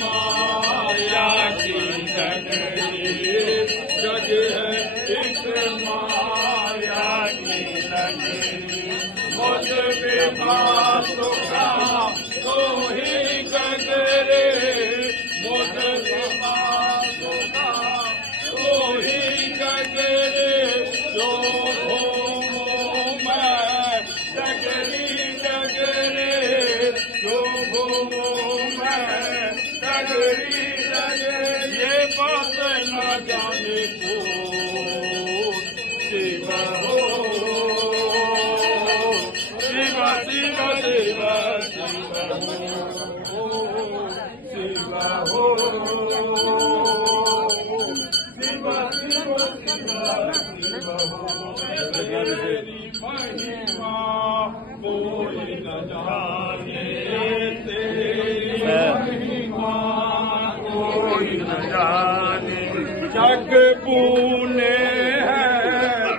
माया की नगरी जग है एक माया की नगरी मुझ विभासों का तो ही गगरे मुझ विभासों का तो ही गगरे जो घूमूं मैं डगरी डगरे जो घूमूं मैं डगरी डगरे ये बात न जाने को शिव हो शिव शिव शिव शिव हो शिव हो शिव शिव शिव शिव हो तेरी महिमा कोई न जाने तेरी महिमा कोई न जाने जग पूर्ण